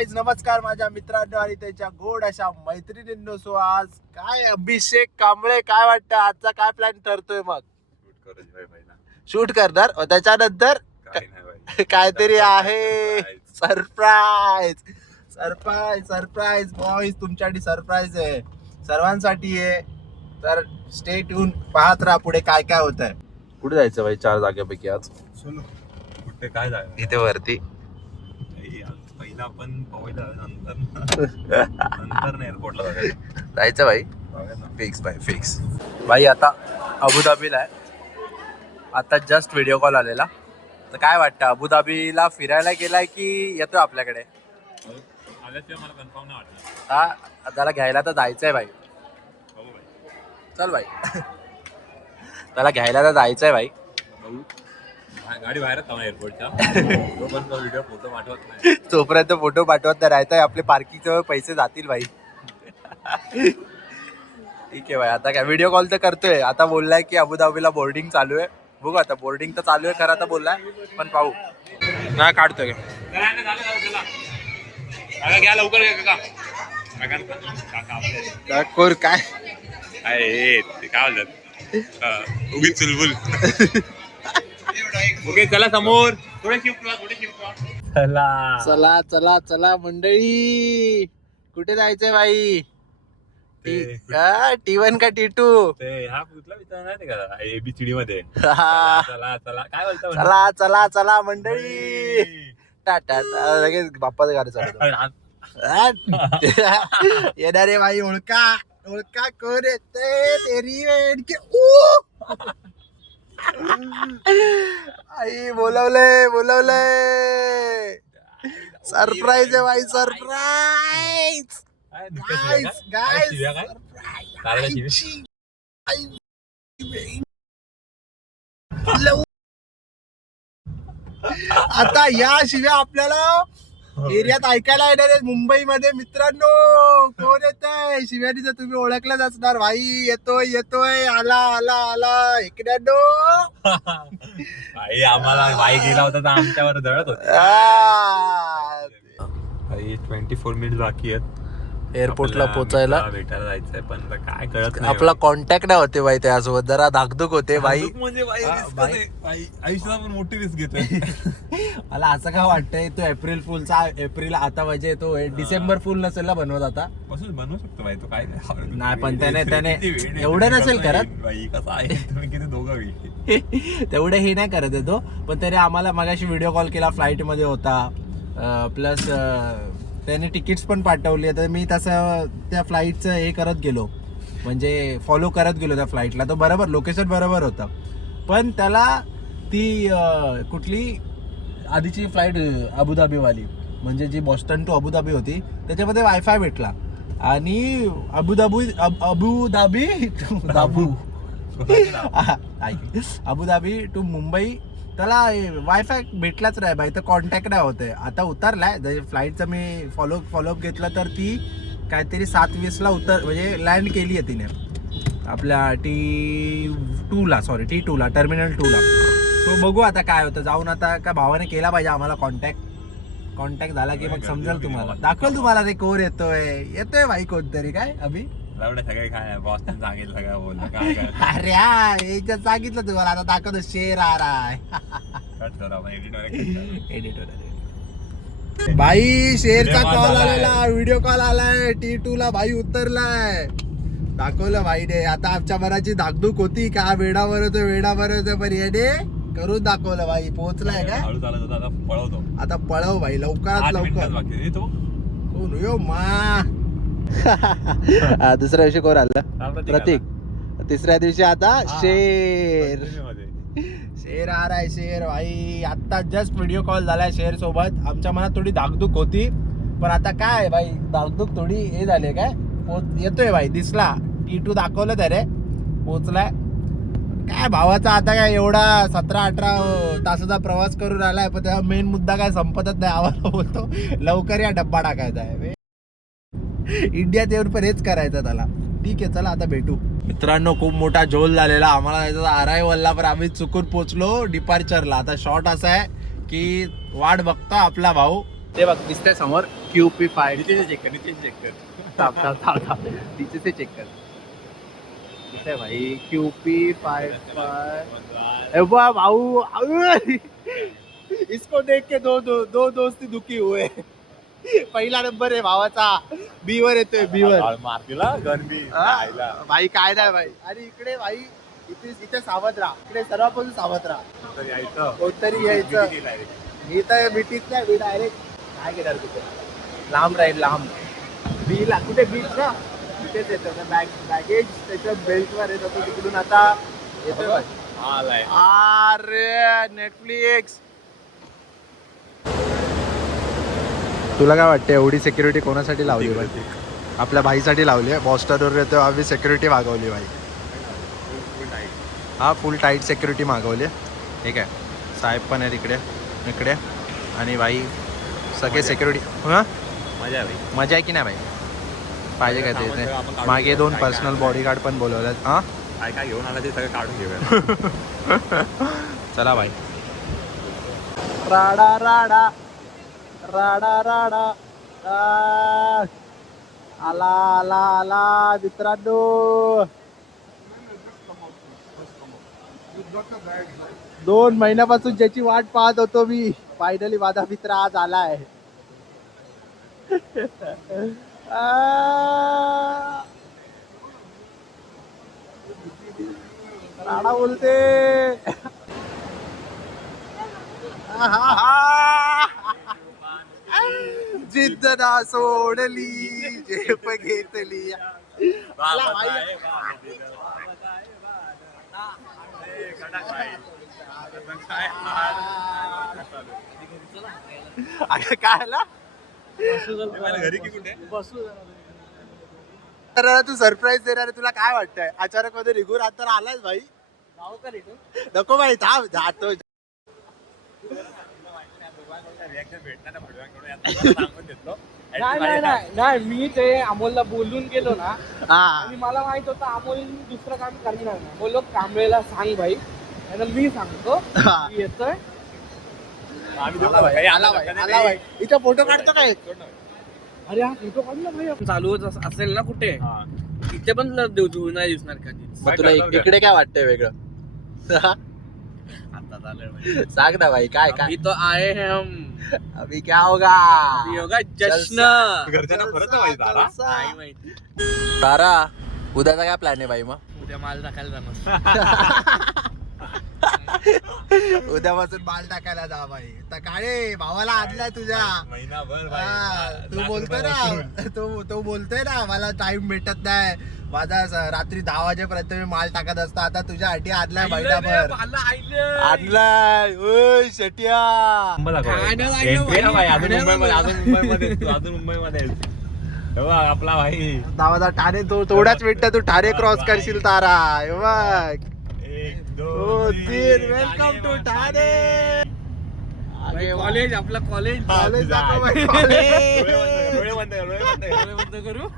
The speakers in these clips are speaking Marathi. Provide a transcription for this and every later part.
गाईज नमस्कार माझ्या मित्रांनो आणि त्याच्या गोड अशा मैत्रिणींनो. सो आज काय अभिषेक कांबळे, काय वाटतं आजचा काय प्लॅन ठरतोय? मग शूट करणार त्याच्यानंतर काहीतरी आहे सरप्राईज सरप्राईज सरप्राईज बॉईज, तुमच्यासाठी सरप्राईज आहे, सर्वांसाठी आहे. तर स्टे ट्यून, पाहत राहा पुढे काय काय होत आहे. कुठे जायचं भाई 4 जागेपैकी आज? कुठे काय जायचं? इथे वरती पहिला आपण नंतर एअरपोर्टला जायचं भाई. फिक्स भाई फिक्स भाई. आता अबुधाबीला आहे. आता जस्ट व्हिडिओ कॉल आलेला. तर काय वाटतं, अबुधाबीला फिरायला गेलाय की येतोय आपल्याकडे? आल्याशिवाय मला कन्फर्म नाही वाटलं. हा, त्याला घ्यायला तर जायचंय भाई. चल भाई त्याला घ्यायला तर जायचंय भाई. गाडी बाहेरच थांबा एअरपोर्टच्या. व्हिडिओ फोटो पाठवत नाही तोपर्यंत फोटो पाठवत नाही राहताय. आपले पार्किंगचे पैसे जातील भाई. ठीक आहे भाई. आता काय व्हिडिओ कॉल तर करतोय. आता बोललाय की अबुधाबीला बोर्डिंग चालू आहे. बघू आता, बोर्डिंग तर चालू आहे खरं आता बोललाय, पण पाहू. नाही काढतोय घ्या लवकर कोर काय काय बोलतात उगीच चुलबुल. ओके चला समोर थोडे शिफ्ट चला चला चला चला मंडळी. कुठे जायचंय भाई? T1 का T2? हा कुठला विचार नाही का ABCD मध्ये? चला चला चला काय बोलता? चला चला चला मंडळी. टाटा लगेच बाप्पाचं गाडी चालू. येणारे भाई. ओळखा ओळखा कोण येते? तेरी वेडकी आई बोलवलंय बोलवलंय. सरप्राईज आहे भाई, सरप्राईज. आता या शिव्या आपल्याला एरियात ऐकायला येणार आहेत मुंबईमध्ये. मित्रांनो कोण येत आहे शिव्यानी तर तुम्ही ओळखलंच असणार भाई. येतोय येतोय, आला आला आला. इकड्यानो भाई आम्हाला बाई गेला होता तर आमच्यावर जळत होते. 24 मिनिट बाकी आहेत एअरपोर्टला पोचायला. भेटायला जायचंय पण काय कळत नाही. आपला कॉन्टॅक्ट नाही होते बाई त्यासोबत. जरा धाकधूक होते बाई. म्हणजे आयुष्याला पण मोठी रिस्क घेतोय. मला असं काय वाटतंय, तो एप्रिल फुलचा एप्रिल आता म्हणजे तो डिसेंबर फुल नसेल ना बनवत आता? बनवू शकतो बाई तो. काय नाही पण त्याने एवढं नसेल करत. बाई कसं आहे तुम्ही किती दोघं तेवढे हे नाही करत येतो. पण तरी आम्हाला मगाशी व्हिडिओ कॉल केला, फ्लाईट मध्ये होता. प्लस त्याने तिकीट्स पण पाठवली. तर मी तसं त्या फ्लाईटचं हे करत गेलो, म्हणजे फॉलो करत गेलो त्या फ्लाईटला. तो बरोबर लोकेशन बरोबर होतं. पण त्याला ती कुठली आधीची फ्लाईट अबुधाबीवाली, म्हणजे जी बॉस्टन टू अबुधाबी होती, त्याच्यामध्ये वायफाय भेटला. आणि अबुधाबी टू मुंबई त्याला वायफाय भेटलाच नाही बाई. तर कॉन्टॅक्ट नाही होते. आता उतरलाय फ्लाईटचं मी फॉलोअप घेतलं तर ती काहीतरी 7:20 ला म्हणजे लँड केली आहे तिने आपल्या T2 ला टर्मिनल 2 ला. सो बघू आता काय होतं. जाऊन आता काय भावाने केला पाहिजे आम्हाला कॉन्टॅक्ट झाला की मग समजेल तुम्हाला. दाखवेल तुम्हाला ते कोण येतोय भाई कोणतरी. काय अभि सगळे काय बॉस सांगितलं सगळं बोललं काय अरे याच्यात सांगितलं तुम्हाला. आता दाखवतो शेर आ रहा है. भाई शेरचा कॉल आलेला, व्हिडिओ कॉल आलाय. T2 ला भाई उतरलाय. दाखवलं भाई ने. आता आमच्या मनाची धाकधूक होती का वेडावर होतो पण येणे करून दाखवलं भाई. पोहोचलाय का? पळवतो आता पळव भाई लवकरात लवकर. कोण यो मा. दुसऱ्या दिवशी कोण आलं? प्रतीक. तिसऱ्या दिवशी आता शेर आ रहा है. शेर भाई आता जस्ट व्हिडिओ कॉल झालाय शेर सोबत. आमच्या मनात थोडी धाकधूक होती, पण आता काय भाई धाकधूक थोडी हे झाले. काय येतोय भाई, दिसला. T2 दाखवलं त्याने, पोचलाय. काय भावाचा आता काय एवढा 17-18 तासाचा प्रवास करून आलाय, पण त्याचा मेन मुद्दा काय संपतच नाही. आम्हाला बोलतो लवकर या डब्बा टाकायचा आहे. इंडियात येऊन पण हेच करायचं त्याला. ठीक आहे चला आता भेटू. मित्रांनो खूप मोठा झोल झालेला. आम्हाला जायचं अरायवलला, पण आम्ही चुकून पोचलो डिपार्चरला. आता शॉर्ट असा आहे की वाट बघता आपला भाऊ ते बघ दिसतंय समोर QP5 नितीन चेक कर, नितीन चेक कर. थांब तिचे से चेक कर दिसतंय भाई QP5 ए वाह भाऊ इसको देख के दो दोस्ती दुखी हुए पहिला नंबर आहे भावाचा बीवर येतोय बीवर मारतीला गणबी भाई काय नाही भाई आणि इकडे भाई इथे सावध राहा इकडे सर्वांपासून सावध राहा यायचं कोणतरी यायचं मी तर मिठीत नाही मी डायरेक्ट काय केणार तिथे लांब राहील लांब बीला कुठे बीच ना तिथेच येतं बॅगेज त्याच्या बेल्टवर येत होतो तिकडून आता येतोय आलाय. अरे नेटफ्लिक्स तुला काय वाटतं एवढी सिक्युरिटी कोणासाठी लावली भाई आपल्या भाईसाठी लावली आहे बॉस्टरवर येतो आम्ही सिक्युरिटी मागवली भाई हा फुल टाईट सिक्युरिटी मागवली ठीक आहे साहेब पण आहे तिकडे इकडे आणि भाई सगळे सिक्युरिटी हां मजा आहे भाई. मजा आहे की नाही भाई पाहिजे काय ते मागे 2 पर्सनल बॉडीगार्ड पण बोलवल्यात हां काय काय घेऊन आला ते सगळं काढून घेऊया. चला भाई राडा राडा राडा राडा आला आला आला मित्रांनो 2 महिन्यापासून ज्याची वाट पाहत होतो मी फायनली माझा मित्र आज आलाय राडा बोलते जिद्द ना सोडली झेप घेतली आला भाई. अगं काय आला घरी की कुठे तर तू सरप्राईज देणार आहे, तुला काय वाटतंय अचानक मध्ये निघून आता आलायस भाई नको भाई थांब जातो नाही मी ते अमोलला बोलून गेलो ना हा आणि मला माहित होतं अमोल दुसरं काम करणार नाही बोललो कांबळेला सांग भाई आणि मी सांगतो हा. मी येतोय आला भाई इथं फोटो काढतो काय अरे हा फोटो काढला भाई आपण चालू असेल ना कुठे तिथे पण देऊ नाही दिसणार कधीच मग तुला इकडे काय वाटतंय वेगळं आता झालं सांग ना भाई काय काय अभी तो आए हैं हम अभी क्या होगा अभी होगा जश्न घरच्यांना परत नाही माहिती आला. नाही माहिती तारा उद्याचा काय प्लॅन आहे भाई मग उद्या माल टाकायला जाणार उद्यापासून माल टाकायला जा भाई तर काळे भावाला आणलाय तुझ्या महिनाभर हा, तू बोलतोय ना तो बोलतोय ना मला टाइम भेटत नाही माझा रात्री 10 वाजेपर्यंत मी माल टाकत असतो आता तुझ्या अटी आणलाय महिनाभर आणलाय ओय शेट्या अजून मुंबईमध्ये आपला भाई नावाचा ठाणे थोड्याच मिनिटात तू ठाणे क्रॉस करशील तारा हे बघ 1 2 3 वेलकम टू ठाणे अरे कॉलेज आपला कॉलेज कॉलेज दाखव भाई, डोळे बंद कर, डोळे बंद कर. बंद करू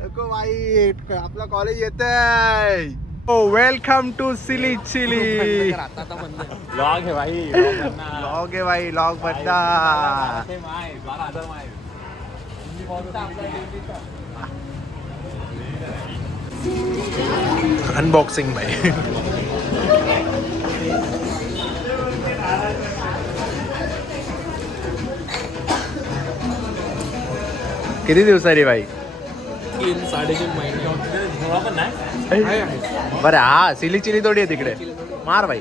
नको भाई आपला कॉलेज येतंय वेलकम टू सिली चिली आता बंद लॉग है भाई लॉग आहे भाई लॉग बंदा 12,000 माय अनबॉक्सिंग भाई किती दिवसांनी भाई 3-3.5 महिने पण नाही बरं हा सिली चिली थोडी आहे तिकडे मार भाई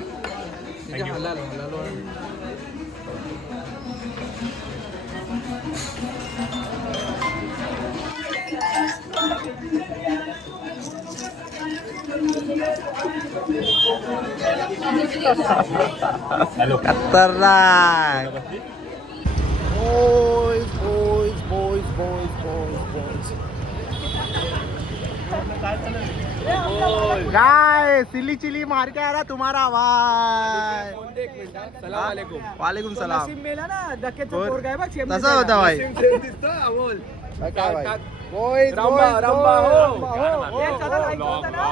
हॅलो खतरनाक boys boys boys boys boys boys काय सिली चिली मार के आ रहा तुम्हारा भाई वालेकुम सलाम मेला ना डकेचा कोण? पोरगा आहे बघ सेम तसा होता भाई दिसतो अमोल काय भाई boys रंबा boys रंबा boys. हो ए, चला जायचं होतं ना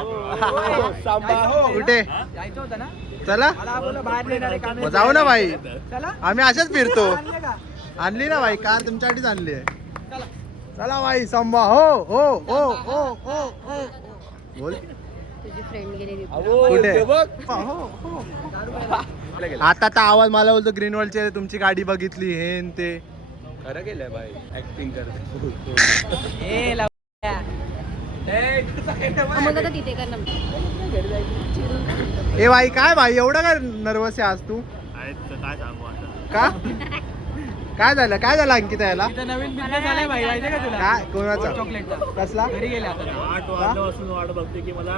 सांबा हो. कुठे जायचं होतं ना चला मला बोला बाहेर नेणार आहे मग जाऊ ना भाई चला आम्ही असेच फिरतो आणले का आणली ना भाई कार तुमच्यासाठीच आणली आहे. चला भाई संभा हो हो हो हो हो हो बोल तुझी फ्रेंड गेली कुठे आता तर आवाज मला बोलतो ग्रीनवॉलचे तुमची गाडी बघितली हे न ते खरं केलंय भाई ऍक्टिंग करते मग आता तिथे कर ना. ए भाई काय भाई एवढं काय नर्वस आहे आज तू काय सांगू आता का काय झालं अंकिता याला नवीन बिझनेस झालाय भाई माहिती का तुला काय कोणाचा चॉकलेटचा कसला घरी गेले आता 8 वाजल्यापासून वाट बघते की मला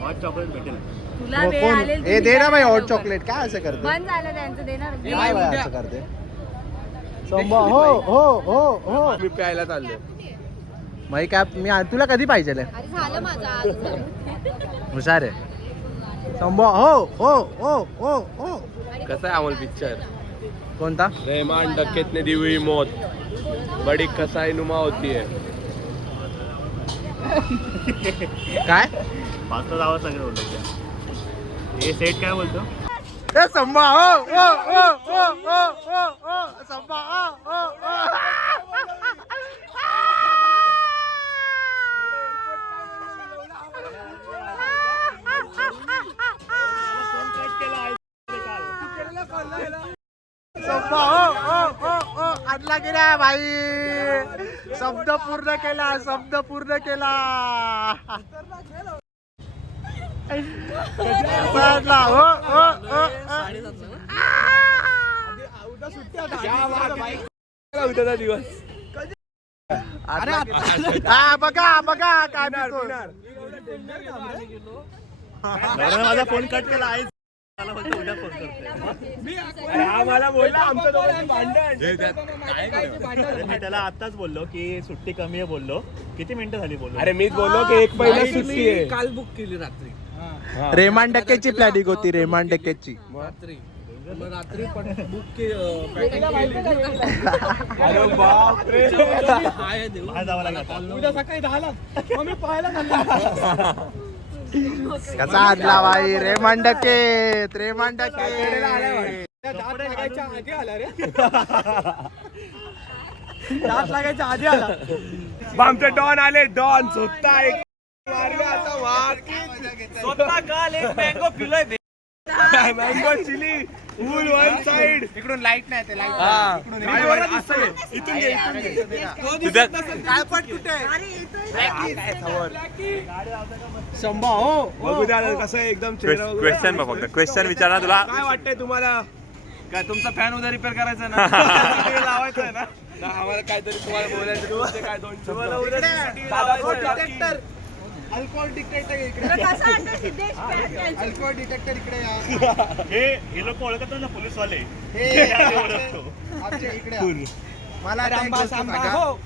हॉट चॉकलेट भेटेल. तुला हो, वेळ कोण आलेल ए दे ना भाई हॉट चॉकलेट काय असं करते बंद झालं त्यांचं देणार काय भाई असं करते संभा हो हो हो हो मी प्यायला चाललो भाई काय मी तुला कधी पाहिजे अरे झालं माझं आज झालं. हुशार आहे संभा हो हो हो हो हो कसा आहे अमोल पिक्चर कोणता रहमान डकैत ने दी हुई मौत बड़ी कसाई नुमा होती है काय पाचच आवाज सगळं बोलतो हे सेट काय बोलतो ए संभा हो हो हो हो हो हो हो संभा हो हो हो संभा हो हो हो हो आदला गेला भाई शब्द पूर्ण केला आदला हो हो हो उद्याचा दिवस हा बघा काय माझा फोन कट केला आई मला बोलतो उद्या फोन करते आम्हाला बोलला आमचं दोघांचं भांडण मी त्याला आताच बोललो की सुट्टी कमी आहे बोललो किती मिनिटं झाली बोललो अरे मीच बोललो की एक पहिला सुट्टी आहे काल बुक केली रात्री रेमान डक्केची प्लॅनिंग होती रेमान डक्केची रात्री पण बुक अरे बापरे जावं लागलं उद्या सकाळी 10ला मी पाहायला कसा आदला भाई रेमान डकेत दात लागायच्या आधी आला आमचे डॉन आले डॉन स्वतः एक मारले आता वाट स्वतः काल एक मँगो पिलोय mango chilli full one side इकडून लाईट नाही ते लाईट इथून घे काळपट कुठे शंभा हो बघू द्या कसं एकदम क्वेश्चन बघ फक्त क्वेश्चन विचारा तुला काय वाटतंय तुम्हाला काय तुमचा फॅन उद्या रिपेअर करायचा ना लावायचा आहे ना आम्हाला काहीतरी तुम्हाला बोलायचं काय दोन अल्कोहोल डिटेक्टर इकडे अल्कोहोल डिटेक्टर इकडे या हे लोक ओळखत ना पोलीसवाले आमच्या इकडे मला आता एक गोष्ट सांगा,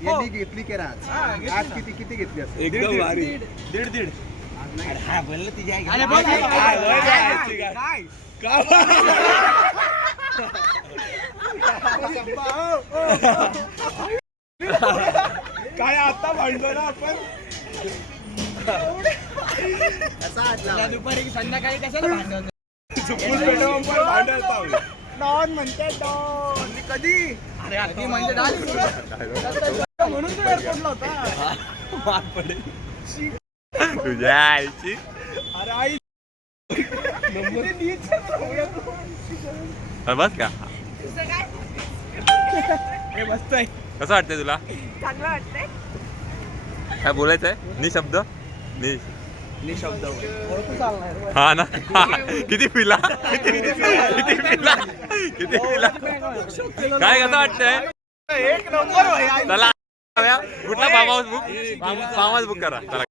यांनी घेतली की आज किती घेतली असेल एकदम भारी दीड काय आता भांडलो ना आपण दुपारी संध्याकाळी कशाला भांडण डॉन म्हणते डॉन कधी अरे आधी म्हणजे म्हणून तो एअरपोर्टला होता मार पडेल तुझ्या आईची अरे आई बस का हे मस्त आहे कसं वाटतंय तुला चांगलं वाटतंय काय बोलायचंय निशब्द निशब्द हा ना किती पिला काय कसं वाटतंय एक नंबर चला कुठला फार्म हाऊस बुक करा चला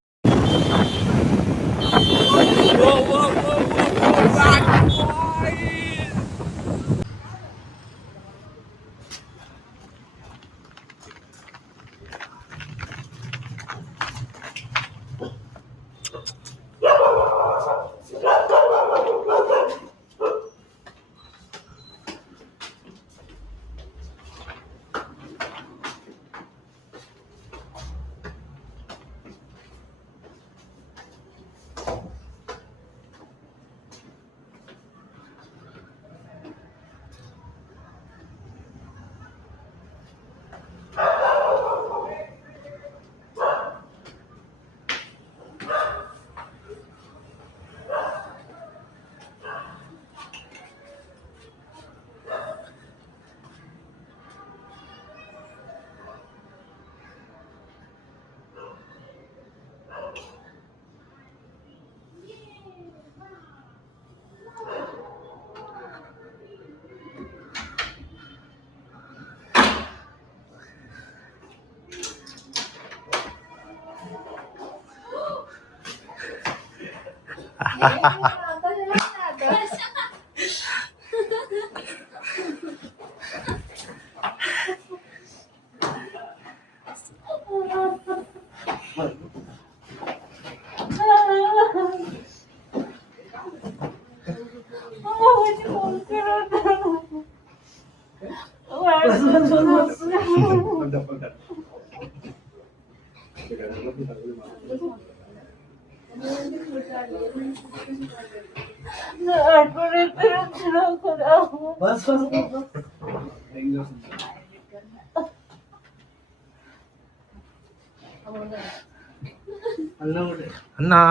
अन्ना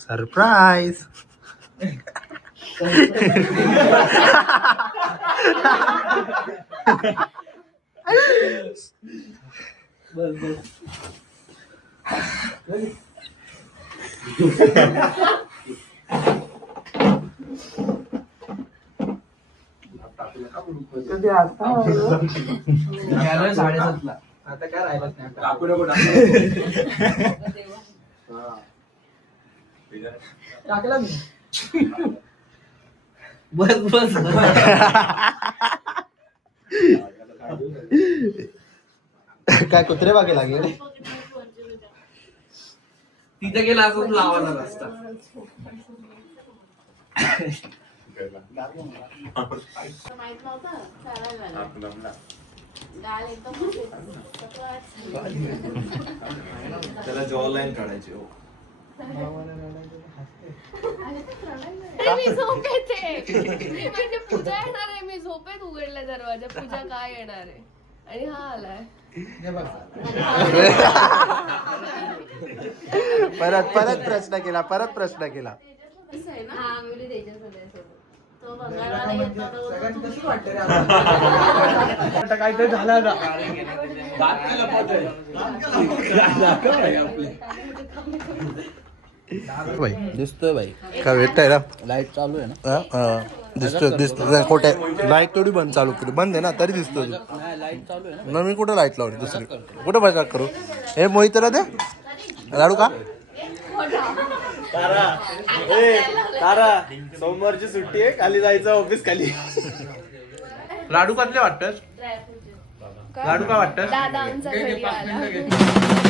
सरप्राईज. आता काय राहिलंच नाही. टाकू नको टाकला मी. बस बस. काय कुत्रे मागे लागले? तिथे गेला असं लावायचा रस्ता. माहित नव्हतं चालायला. डाळ एकदम त्याला जॉ लाईन काढायची. मी झोपेत आहे. मी म्हणजे पूजा येणार आहे. मी झोपेत उघडला दरवाजा. पूजा काय येणार आहे आणि हा आलाय. परत प्रश्न केला. हा मुली द्यायच्या सगळ्यांसोबत. तो बंगालवाला येतो तो. सगळ्यांनी तसंच वाटतं रे आता. काहीतरी झालं आता. दात केलं पोहोचेल. भाई दिसतोय भाई. काय भेटतंय ना? लाईट चालू आहे ना. दिसतोय खोटे. लाईट थोडी बंद चालू केली. बंद आहे ना तरी दिसतो तू. नाही लाईट चालू आहे ना. मग मी कुठे लाईट लावली दुसरी? कुठे मजाक करू? हे मोहितला दे लाडू का? तारा सोमवारची सुट्टी आहे. खाली जायचं ऑफिस खाली. लाडू कसले वाटतं? लाडू काय वाटतं? दादा आमचा घरी आला.